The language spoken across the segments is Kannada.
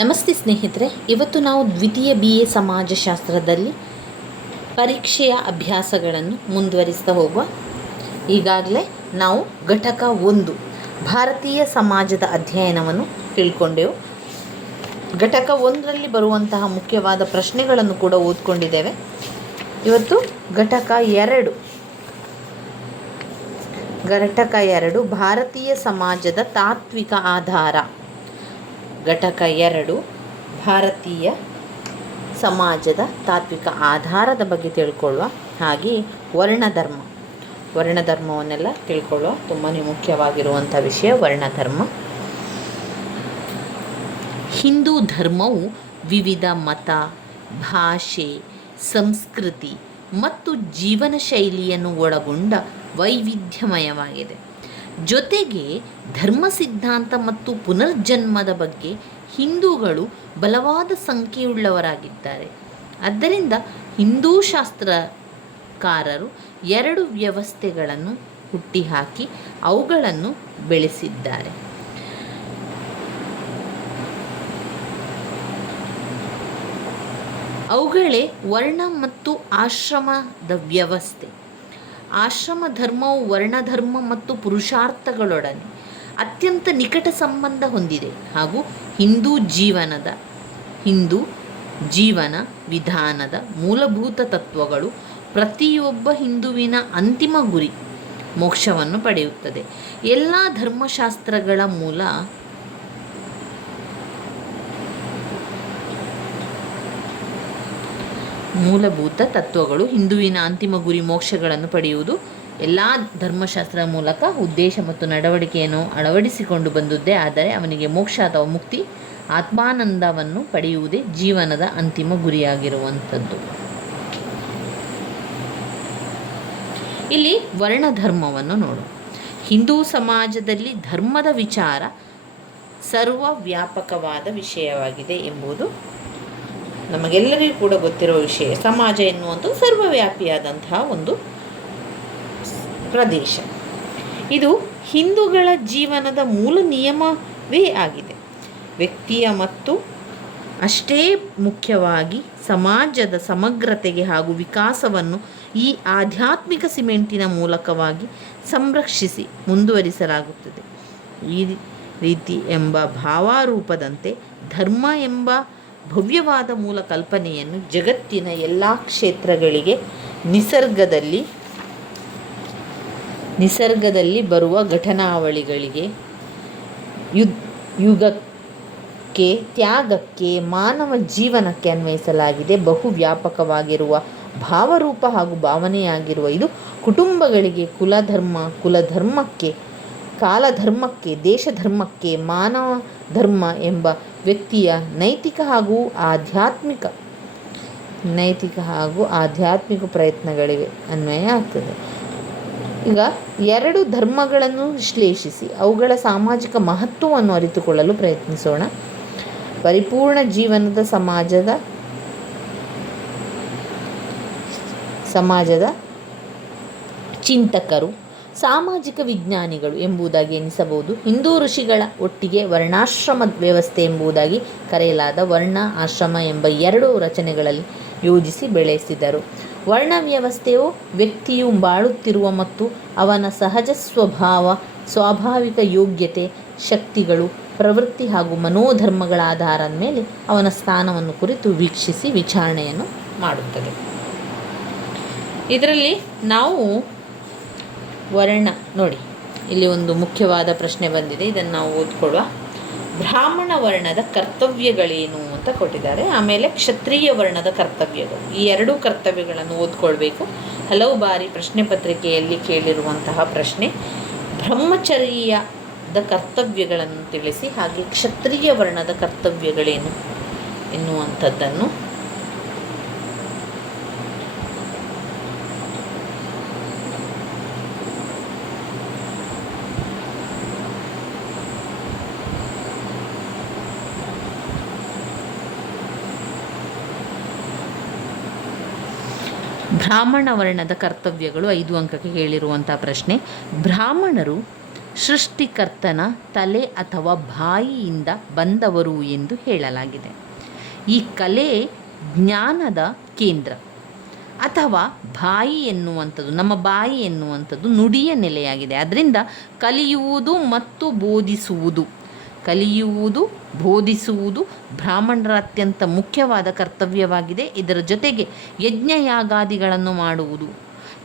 ನಮಸ್ತೆ ಸ್ನೇಹಿತರೆ, ಇವತ್ತು ನಾವು ದ್ವಿತೀಯ BA ಸಮಾಜಶಾಸ್ತ್ರದಲ್ಲಿ ಪರೀಕ್ಷೆಯ ಅಭ್ಯಾಸಗಳನ್ನು ಮುಂದುವರಿಸ್ತಾ ಹೋಗುವ. ಈಗಾಗಲೇ ನಾವು ಘಟಕ 1 ಭಾರತೀಯ ಸಮಾಜದ ಅಧ್ಯಯನವನ್ನು ತಿಳ್ಕೊಂಡೆವು. ಘಟಕ 1ರಲ್ಲಿ ಬರುವಂತಹ ಮುಖ್ಯವಾದ ಪ್ರಶ್ನೆಗಳನ್ನು ಕೂಡ ಓದ್ಕೊಂಡಿದ್ದೇವೆ. ಇವತ್ತು ಘಟಕ 2 ಭಾರತೀಯ ಸಮಾಜದ ತಾತ್ವಿಕ ಆಧಾರ. ಘಟಕ 2 ಭಾರತೀಯ ಸಮಾಜದ ತಾತ್ವಿಕ ಆಧಾರದ ಬಗ್ಗೆ ತಿಳ್ಕೊಳ್ಳುವ. ಹಾಗೆಯೇ ವರ್ಣಧರ್ಮವನ್ನೆಲ್ಲ ತಿಳ್ಕೊಳ್ಳುವ. ತುಂಬಾ ಮುಖ್ಯವಾಗಿರುವಂಥ ವಿಷಯ ವರ್ಣಧರ್ಮ. ಹಿಂದೂ ಧರ್ಮವು ವಿವಿಧ ಮತ, ಭಾಷೆ, ಸಂಸ್ಕೃತಿ ಮತ್ತು ಜೀವನ ಶೈಲಿಯನ್ನು ಒಳಗೊಂಡ ವೈವಿಧ್ಯಮಯವಾಗಿದೆ. ಜೊತೆಗೆ ಧರ್ಮ ಸಿದ್ಧಾಂತ ಮತ್ತು ಪುನರ್ಜನ್ಮದ ಬಗ್ಗೆ ಹಿಂದೂಗಳು ಬಲವಾದ ಸಂಖ್ಯೆಯುಳ್ಳವರಾಗಿದ್ದಾರೆ. ಆದ್ದರಿಂದ ಹಿಂದೂ ಶಾಸ್ತ್ರಕಾರರು 2 ವ್ಯವಸ್ಥೆಗಳನ್ನು ಹುಟ್ಟಿಹಾಕಿ ಅವುಗಳನ್ನು ಬೆಳೆಸಿದ್ದಾರೆ. ಅವುಗಳೇ ವರ್ಣ ಮತ್ತು ಆಶ್ರಮದ ವ್ಯವಸ್ಥೆ. ಆಶ್ರಮ ಧರ್ಮವು ವರ್ಣಧರ್ಮ ಮತ್ತು ಪುರುಷಾರ್ಥಗಳೊಡನೆ ಅತ್ಯಂತ ನಿಕಟ ಸಂಬಂಧ ಹೊಂದಿದೆ ಹಾಗೂ ಹಿಂದೂ ಜೀವನ ವಿಧಾನದ ಮೂಲಭೂತ ತತ್ವಗಳು ಪ್ರತಿಯೊಬ್ಬ ಹಿಂದುವಿನ ಅಂತಿಮ ಗುರಿ ಮೋಕ್ಷವನ್ನು ಪಡೆಯುತ್ತದೆ. ಎಲ್ಲ ಧರ್ಮಶಾಸ್ತ್ರಗಳ ಮೂಲಭೂತ ತತ್ವಗಳು ಹಿಂದುವಿನ ಅಂತಿಮ ಗುರಿ ಮೋಕ್ಷಗಳನ್ನು ಪಡೆಯುವುದು. ಎಲ್ಲ ಧರ್ಮಶಾಸ್ತ್ರದ ಮೂಲಕ ಉದ್ದೇಶ ಮತ್ತು ನಡವಳಿಕೆಯನ್ನು ಅಳವಡಿಸಿಕೊಂಡು ಬಂದುದೇ. ಆದರೆ ಅವನಿಗೆ ಮೋಕ್ಷ ಅಥವಾ ಮುಕ್ತಿ, ಆತ್ಮಾನಂದವನ್ನು ಪಡೆಯುವುದೇ ಜೀವನದ ಅಂತಿಮ ಗುರಿಯಾಗಿರುವಂಥದ್ದು. ಇಲ್ಲಿ ವರ್ಣಧರ್ಮವನ್ನು ನೋಡು. ಹಿಂದೂ ಸಮಾಜದಲ್ಲಿ ಧರ್ಮದ ವಿಚಾರ ಸರ್ವವ್ಯಾಪಕವಾದ ವಿಷಯವಾಗಿದೆ ಎಂಬುದು ನಮಗೆಲ್ಲರಿಗೂ ಕೂಡ ಗೊತ್ತಿರುವ ವಿಷಯ. ಸಮಾಜ ಎನ್ನುವಂಥದ್ದು ಸರ್ವವ್ಯಾಪಿಯಾದಂತಹ ಒಂದು ಪ್ರದೇಶ. ಇದು ಹಿಂದೂಗಳ ಜೀವನದ ಮೂಲ ನಿಯಮವೇ ಆಗಿದೆ. ವ್ಯಕ್ತಿಯ ಮತ್ತು ಅಷ್ಟೇ ಮುಖ್ಯವಾಗಿ ಸಮಾಜದ ಸಮಗ್ರತೆಗೆ ಹಾಗೂ ವಿಕಾಸವನ್ನು ಈ ಆಧ್ಯಾತ್ಮಿಕ ಸಿಮೆಂಟಿನ ಮೂಲಕವಾಗಿ ಸಂರಕ್ಷಿಸಿ ಮುಂದುವರಿಸಲಾಗುತ್ತದೆ. ಈ ರೀತಿ ಎಂಬ ಭಾವಾರೂಪದಂತೆ ಧರ್ಮ ಎಂಬ ಭವ್ಯವಾದ ಮೂಲ ಕಲ್ಪನೆಯನ್ನು ಜಗತ್ತಿನ ಎಲ್ಲ ಕ್ಷೇತ್ರಗಳಿಗೆ ನಿಸರ್ಗದಲ್ಲಿ ಬರುವ ಘಟನಾವಳಿಗಳಿಗೆ, ಯುಗಕ್ಕೆ, ತ್ಯಾಗಕ್ಕೆ, ಮಾನವ ಜೀವನಕ್ಕೆ ಅನ್ವಯಿಸಲಾಗಿದೆ. ಬಹು ವ್ಯಾಪಕವಾಗಿರುವ ಭಾವರೂಪ ಹಾಗೂ ಭಾವನೆಯಾಗಿರುವ ಇದು ಕುಟುಂಬಗಳಿಗೆ, ಕುಲಧರ್ಮಕ್ಕೆ, ಕಾಲಧರ್ಮಕ್ಕೆ, ದೇಶಧರ್ಮಕ್ಕೆ, ಮಾನವ ಧರ್ಮ ಎಂಬ ವ್ಯಕ್ತಿಯ ನೈತಿಕ ಹಾಗೂ ಆಧ್ಯಾತ್ಮಿಕ ಪ್ರಯತ್ನಗಳಿಗೆ ಅನ್ವಯ ಆಗ್ತದೆ. ಈಗ 2 ಧರ್ಮಗಳನ್ನು ವಿಶ್ಲೇಷಿಸಿ ಅವುಗಳ ಸಾಮಾಜಿಕ ಮಹತ್ವವನ್ನು ಅರಿತುಕೊಳ್ಳಲು ಪ್ರಯತ್ನಿಸೋಣ. ಪರಿಪೂರ್ಣ ಜೀವನದ ಸಮಾಜದ ಚಿಂತಕರು ಸಾಮಾಜಿಕ ವಿಜ್ಞಾನಿಗಳು ಎಂಬುದಾಗಿ ಎನಿಸಬಹುದು. ಹಿಂದೂ ಋಷಿಗಳ ಒಟ್ಟಿಗೆ ವರ್ಣಾಶ್ರಮ ವ್ಯವಸ್ಥೆ ಎಂಬುದಾಗಿ ಕರೆಯಲಾದ ವರ್ಣ ಆಶ್ರಮ ಎಂಬ 2 ರಚನೆಗಳಲ್ಲಿ ಯೋಜಿಸಿ ಬೆಳೆಸಿದರು. ವರ್ಣ ವ್ಯವಸ್ಥೆಯು ವ್ಯಕ್ತಿಯು ಬಾಳುತ್ತಿರುವ ಮತ್ತು ಅವನ ಸಹಜ ಸ್ವಾಭಾವಿಕ ಯೋಗ್ಯತೆ, ಶಕ್ತಿಗಳು, ಪ್ರವೃತ್ತಿ ಹಾಗೂ ಮನೋಧರ್ಮಗಳ ಆಧಾರದ ಮೇಲೆ ಅವನ ಸ್ಥಾನವನ್ನು ಕುರಿತು ವೀಕ್ಷಿಸಿ ವಿಚಾರಣೆಯನ್ನು ಮಾಡುತ್ತದೆ. ಇದರಲ್ಲಿ ನಾವು ವರ್ಣ ನೋಡಿ, ಇಲ್ಲಿ ಒಂದು ಮುಖ್ಯವಾದ ಪ್ರಶ್ನೆ ಬಂದಿದೆ, ಇದನ್ನು ನಾವು ಓದ್ಕೊಳ್ಳುವ. ಬ್ರಾಹ್ಮಣ ವರ್ಣದ ಕರ್ತವ್ಯಗಳೇನು ಅಂತ ಕೊಟ್ಟಿದ್ದಾರೆ. ಆಮೇಲೆ ಕ್ಷತ್ರಿಯ ವರ್ಣದ ಕರ್ತವ್ಯಗಳು. ಈ 2 ಕರ್ತವ್ಯಗಳನ್ನು ಓದ್ಕೊಳ್ಬೇಕು. ಹಲವು ಬಾರಿ ಪ್ರಶ್ನೆ ಪತ್ರಿಕೆಯಲ್ಲಿ ಕೇಳಿರುವಂತಹ ಪ್ರಶ್ನೆ. ಬ್ರಹ್ಮಚರ್ಯದ ಕರ್ತವ್ಯಗಳನ್ನು ತಿಳಿಸಿ, ಹಾಗೆ ಕ್ಷತ್ರಿಯ ವರ್ಣದ ಕರ್ತವ್ಯಗಳೇನು ಎನ್ನುವಂಥದ್ದನ್ನು ಬ್ರಾಹ್ಮಣ ವರ್ಣದ ಕರ್ತವ್ಯಗಳು 5 ಅಂಕಕ್ಕೆ ಕೇಳಿರುವಂಥ ಪ್ರಶ್ನೆ. ಬ್ರಾಹ್ಮಣರು ಸೃಷ್ಟಿಕರ್ತನ ತಲೆ ಅಥವಾ ಬಾಯಿಯಿಂದ ಬಂದವರು ಎಂದು ಹೇಳಲಾಗಿದೆ. ಈ ಕಲೆ ಜ್ಞಾನದ ಕೇಂದ್ರ ಅಥವಾ ಬಾಯಿ ಎನ್ನುವಂಥದ್ದು, ನಮ್ಮ ಬಾಯಿ ಎನ್ನುವಂಥದ್ದು ನುಡಿಯ ನೆಲೆಯಾಗಿದೆ. ಅದರಿಂದ ಕಲಿಯುವುದು ಬೋಧಿಸುವುದು ಬ್ರಾಹ್ಮಣರ ಅತ್ಯಂತ ಮುಖ್ಯವಾದ ಕರ್ತವ್ಯವಾಗಿದೆ. ಇದರ ಜೊತೆಗೆ ಯಜ್ಞಯಾಗಾದಿಗಳನ್ನು ಮಾಡುವುದು,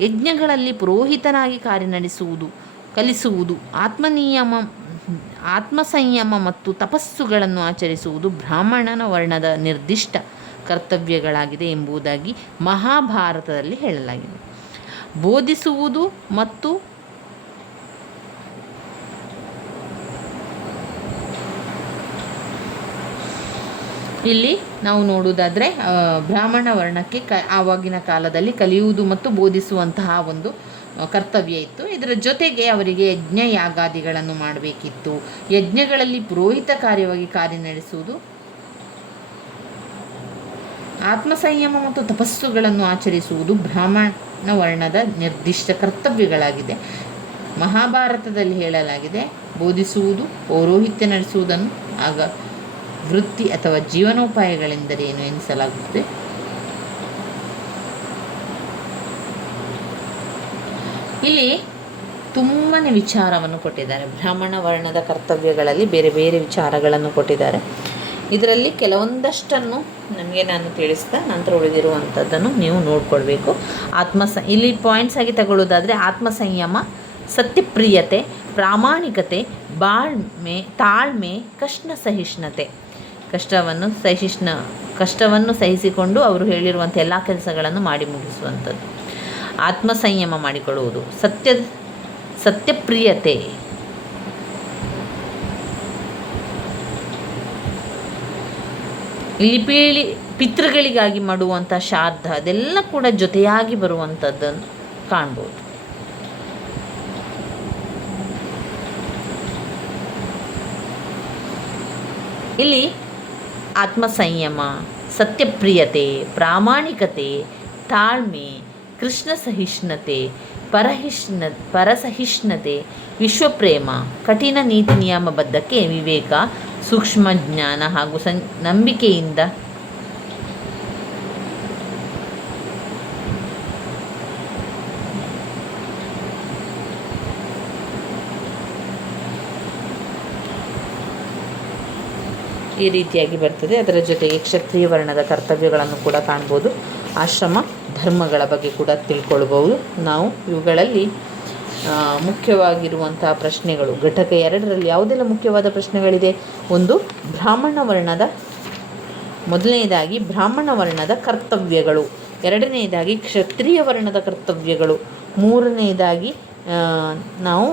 ಯಜ್ಞಗಳಲ್ಲಿ ಪುರೋಹಿತನಾಗಿ ಕಾರ್ಯನಡೆಸುವುದು, ಕಲಿಸುವುದು, ಆತ್ಮಸಂಯಮ ಮತ್ತು ತಪಸ್ಸುಗಳನ್ನು ಆಚರಿಸುವುದು ಬ್ರಾಹ್ಮಣನ ವರ್ಣದ ನಿರ್ದಿಷ್ಟ ಕರ್ತವ್ಯಗಳಾಗಿದೆ ಎಂಬುದಾಗಿ ಮಹಾಭಾರತದಲ್ಲಿ ಹೇಳಲಾಗಿದೆ. ಬೋಧಿಸುವುದು ಮತ್ತು ಇಲ್ಲಿ ನಾವು ನೋಡುವುದಾದರೆ ಬ್ರಾಹ್ಮಣ ವರ್ಣಕ್ಕೆ ಆವಾಗಿನ ಕಾಲದಲ್ಲಿ ಕಲಿಯುವುದು ಮತ್ತು ಬೋಧಿಸುವಂತಹ ಒಂದು ಕರ್ತವ್ಯ ಇತ್ತು. ಇದರ ಜೊತೆಗೆ ಅವರಿಗೆ ಯಜ್ಞ ಯಾಗಾದಿಗಳನ್ನು ಮಾಡಬೇಕಿತ್ತು. ಯಜ್ಞಗಳಲ್ಲಿ ಪುರೋಹಿತ ಕಾರ್ಯವಾಗಿ ಕಾರ್ಯನಡೆಸುವುದು, ಆತ್ಮಸಂಯಮ ಮತ್ತು ತಪಸ್ಸುಗಳನ್ನು ಆಚರಿಸುವುದು ಬ್ರಾಹ್ಮಣ ವರ್ಣದ ನಿರ್ದಿಷ್ಟ ಕರ್ತವ್ಯಗಳಾಗಿದೆ. ಮಹಾಭಾರತದಲ್ಲಿ ಹೇಳಲಾಗಿದೆ, ಬೋಧಿಸುವುದು, ಪೌರೋಹಿತ್ಯ ನಡೆಸುವುದನ್ನು ಆಗ ವೃತ್ತಿ ಅಥವಾ ಜೀವನೋಪಾಯಗಳೆಂದರೇನು ಎನಿಸಲಾಗುತ್ತದೆ. ಇಲ್ಲಿ ತುಂಬಾ ವಿಚಾರವನ್ನು ಕೊಟ್ಟಿದ್ದಾರೆ. ಬ್ರಾಹ್ಮಣ ವರ್ಣದ ಕರ್ತವ್ಯಗಳಲ್ಲಿ ಬೇರೆ ಬೇರೆ ವಿಚಾರಗಳನ್ನು ಕೊಟ್ಟಿದ್ದಾರೆ. ಇದರಲ್ಲಿ ಕೆಲವೊಂದಷ್ಟನ್ನು ನಮಗೆ ನಾನು ತಿಳಿಸ್ತಾ ನಂತರ ಉಳಿದಿರುವಂಥದ್ದನ್ನು ನೀವು ನೋಡ್ಕೊಳ್ಬೇಕು. ಇಲ್ಲಿ ಪಾಯಿಂಟ್ಸ್ ಆಗಿ ತಗೊಳ್ಳೋದಾದರೆ ಆತ್ಮಸಂಯಮ, ಸತ್ಯಪ್ರಿಯತೆ, ಪ್ರಾಮಾಣಿಕತೆ, ತಾಳ್ಮೆ, ಸಹಿಷ್ಣುತೆ. ಕಷ್ಟವನ್ನು ಸಹಿಸಿಕೊಂಡು ಅವರು ಹೇಳಿರುವಂಥ ಎಲ್ಲ ಕೆಲಸಗಳನ್ನು ಮಾಡಿ ಮುಗಿಸುವಂಥದ್ದು. ಆತ್ಮಸಂಯಮ ಮಾಡಿಕೊಳ್ಳುವುದು, ಸತ್ಯಪ್ರಿಯತೆ, ಇಲ್ಲಿ ಪಿತೃಗಳಿಗಾಗಿ ಮಾಡುವಂಥ ಶ್ರಾದ್ದ, ಅದೆಲ್ಲ ಕೂಡ ಜೊತೆಯಾಗಿ ಬರುವಂಥದ್ದನ್ನು ಕಾಣ್ಬೋದು. ಇಲ್ಲಿ ಆತ್ಮಸಂಯಮ, ಸತ್ಯಪ್ರಿಯತೆ, ಪ್ರಾಮಾಣಿಕತೆ, ತಾಳ್ಮೆ, ಸಹಿಷ್ಣುತೆ, ಪರಸಹಿಷ್ಣುತೆ, ವಿಶ್ವಪ್ರೇಮ, ಕಠಿಣ ನೀತಿ ನಿಯಮಬದ್ಧತೆ, ವಿವೇಕ, ಸೂಕ್ಷ್ಮ ಜ್ಞಾನ ಹಾಗೂ ನಂಬಿಕೆಯಿಂದ ಈ ರೀತಿಯಾಗಿ ಬರ್ತದೆ. ಅದರ ಜೊತೆಗೆ ಕ್ಷತ್ರಿಯ ವರ್ಣದ ಕರ್ತವ್ಯಗಳನ್ನು ಕೂಡ ಕಾಣ್ಬೋದು. ಆಶ್ರಮ ಧರ್ಮಗಳ ಬಗ್ಗೆ ಕೂಡ ತಿಳ್ಕೊಳ್ಬೋದು ನಾವು. ಇವುಗಳಲ್ಲಿ ಮುಖ್ಯವಾಗಿರುವಂತಹ ಪ್ರಶ್ನೆಗಳು ಘಟಕ 2ರಲ್ಲಿ ಯಾವುದೆಲ್ಲ ಮುಖ್ಯವಾದ ಪ್ರಶ್ನೆಗಳಿದೆ? ಒಂದು, ಮೊದಲನೇದಾಗಿ ಬ್ರಾಹ್ಮಣ ವರ್ಣದ ಕರ್ತವ್ಯಗಳು, ಎರಡನೆಯದಾಗಿ ಕ್ಷತ್ರಿಯ ವರ್ಣದ ಕರ್ತವ್ಯಗಳು, ಮೂರನೆಯದಾಗಿ ನಾವು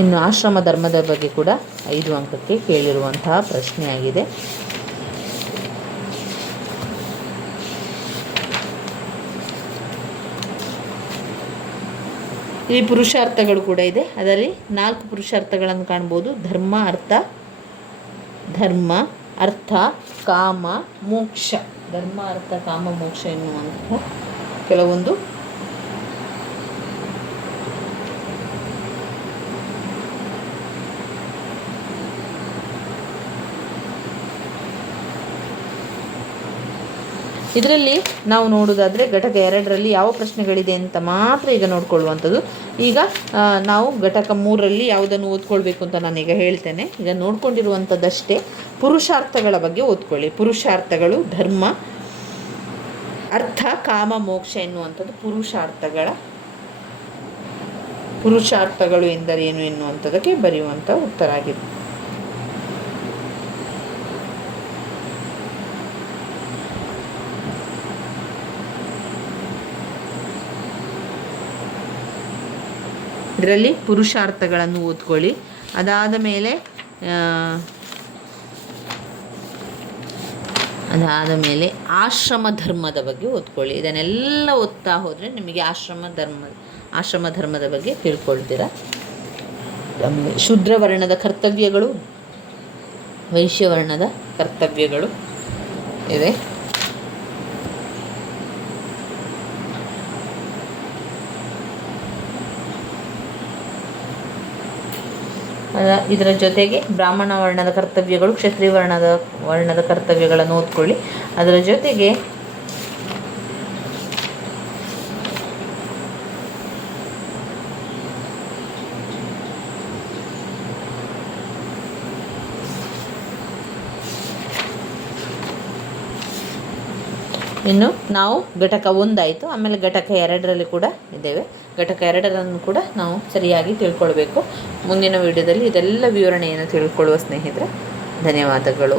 ಇನ್ನು ಆಶ್ರಮ ಧರ್ಮದ ಬಗ್ಗೆ ಕೂಡ 5 ಅಂಕಕ್ಕೆ ಕೇಳಿರುವಂತಹ ಪ್ರಶ್ನೆಯಾಗಿದೆ. ಇಲ್ಲಿ ಪುರುಷಾರ್ಥಗಳು ಕೂಡ ಇದೆ. ಅದರಲ್ಲಿ 4 ಪುರುಷಾರ್ಥಗಳನ್ನು ಕಾಣ್ಬೋದು. ಧರ್ಮ, ಅರ್ಥ, ಕಾಮ, ಮೋಕ್ಷ. ಧರ್ಮ, ಅರ್ಥ, ಕಾಮ, ಮೋಕ್ಷ ಎನ್ನುವಂತಹ ಕೆಲವೊಂದು ಇದರಲ್ಲಿ ನಾವು ನೋಡೋದಾದರೆ ಘಟಕ 2ರಲ್ಲಿ ಯಾವ ಪ್ರಶ್ನೆಗಳಿದೆ ಅಂತ ಮಾತ್ರ ಈಗ ನೋಡ್ಕೊಳ್ಳುವಂಥದ್ದು. ಈಗ ನಾವು ಘಟಕ 3ರಲ್ಲಿ ಯಾವುದನ್ನು ಓದ್ಕೊಳ್ಬೇಕು ಅಂತ ನಾನೀಗ ಹೇಳ್ತೇನೆ. ಈಗ ನೋಡ್ಕೊಂಡಿರುವಂಥದ್ದಷ್ಟೇ. ಪುರುಷಾರ್ಥಗಳ ಬಗ್ಗೆ ಓದ್ಕೊಳ್ಳಿ. ಪುರುಷಾರ್ಥಗಳು ಧರ್ಮ, ಅರ್ಥ, ಕಾಮ, ಮೋಕ್ಷ ಎನ್ನುವಂಥದ್ದು ಪುರುಷಾರ್ಥಗಳು ಎಂದರೇನು ಎನ್ನುವಂಥದ್ದಕ್ಕೆ ಬರೆಯುವಂಥ ಉತ್ತರ ಆಗಿದೆ. ಇದರಲ್ಲಿ ಪುರುಷಾರ್ಥಗಳನ್ನು ಓದ್ಕೊಳ್ಳಿ. ಅದಾದ ಮೇಲೆ ಅದಾದ ಮೇಲೆ ಆಶ್ರಮ ಧರ್ಮದ ಬಗ್ಗೆ ಓದ್ಕೊಳ್ಳಿ. ಇದನ್ನೆಲ್ಲ ಓದ್ತಾ ಹೋದರೆ ನಿಮಗೆ ಆಶ್ರಮ ಧರ್ಮದ ಬಗ್ಗೆ ತಿಳ್ಕೊಳ್ತೀರಾ. ಶೂದ್ರವರ್ಣದ ಕರ್ತವ್ಯಗಳು, ವೈಶ್ಯವರ್ಣದ ಕರ್ತವ್ಯಗಳು ಇವೆ. ಇದರ ಜೊತೆಗೆ ಬ್ರಾಹ್ಮಣ ವರ್ಣದ ಕರ್ತವ್ಯಗಳು, ಕ್ಷತ್ರಿಯ ವರ್ಣದ ಕರ್ತವ್ಯಗಳನ್ನು ಓದ್ಕೊಳ್ಳಿ. ಅದರ ಜೊತೆಗೆ ಇನ್ನು ನಾವು ಘಟಕ 1 ಆಯಿತು. ಆಮೇಲೆ ಘಟಕ 2ರಲ್ಲಿ ಕೂಡ ಇದ್ದೇವೆ. ಘಟಕ 2ರನ್ನು ಕೂಡ ನಾವು ಸರಿಯಾಗಿ ತಿಳ್ಕೊಳ್ಬೇಕು. ಮುಂದಿನ ವಿಡಿಯೋದಲ್ಲಿ ಇದೆಲ್ಲ ವಿವರಣೆಯನ್ನು ತಿಳ್ಕೊಳ್ಳುವ ಸ್ನೇಹಿತರೆ. ಧನ್ಯವಾದಗಳು.